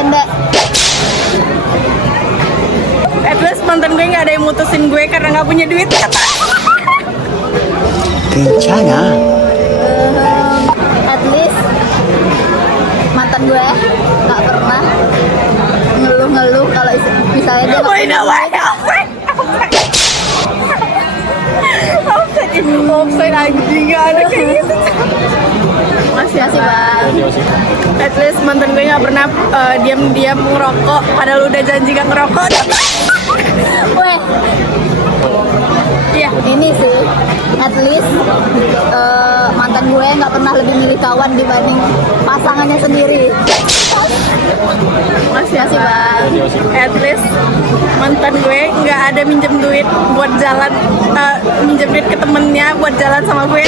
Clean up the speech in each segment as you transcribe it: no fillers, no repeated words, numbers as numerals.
pendek. At least mantan gue nggak ada yang mutusin gue karena nggak punya duit. Kencana. At least mantan gue nggak pernah ngeluh-ngeluh kalau misalnya dia nggak punya duit. Offside anjing, nggak ada kayak gitu. Masih bang. At least mantan gue nggak pernah diam-diam ngerokok padahal udah janji gak ngerokok. Weh, Iya. ini sih at least mantan gue nggak pernah lebih milih kawan dibanding pasangannya sendiri. Masih bang. At least mantan gue nggak ada minjem duit buat jalan, minjem duit ke temennya buat jalan sama gue.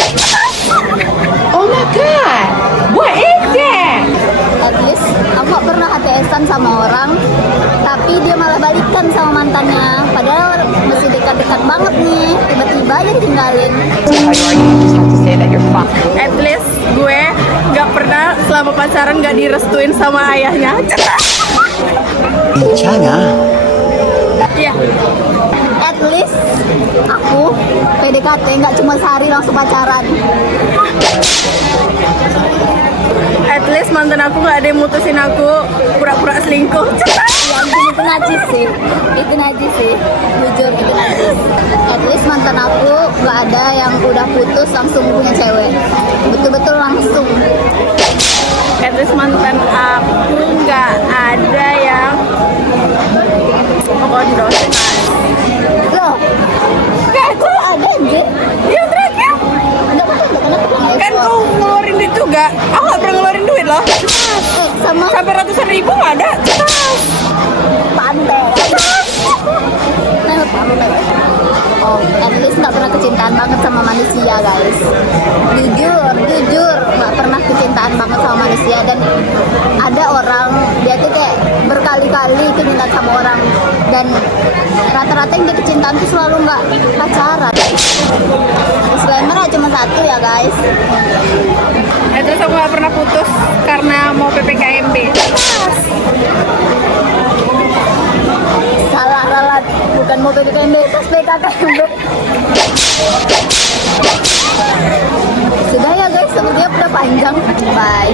Oh my god, what is that? At least aku gak pernah HTS-an sama orang tapi dia malah balikan sama mantannya padahal masih dekat-dekat banget nih, tiba-tiba aja tinggalin. At least gue nggak pernah selama pacaran nggak direstuin sama ayahnya. Kencana. Iya. At least aku PDKT nggak cuma sehari langsung pacaran. At least mantan aku nggak ada yang mutusin aku pura-pura selingkuh. Ya anjing, itu najis sih, jujur itu najis. At least mantan aku nggak ada yang udah putus langsung punya cewek, betul-betul langsung. At least mantan aku nggak ada yang ngekondosin. Loh, Nggak, itu ada anjir. yang terakhir. Ada apa tuh? Kan kau ngeluarin duit juga. Aku nggak pernah ngeluarin duit loh. Sama Sampai ratusan ribu nggak ada. pantai. Oh, at least nggak pernah kecintaan banget sama manusia guys. Jujur nggak pernah kecintaan banget sama manusia. Dan ada orang dia tuh kayak berkali-kali kecintaan sama orang dan rata-rata yang dia kecintaan tuh selalu nggak pacaran. Disclaimer cuma satu ya guys. Itu aku nggak pernah putus karena mau PPKMB. Salah ralat, bukan mau PPKMB, tes PKKMB. Sudah ya guys, sepertinya udah panjang. Bye.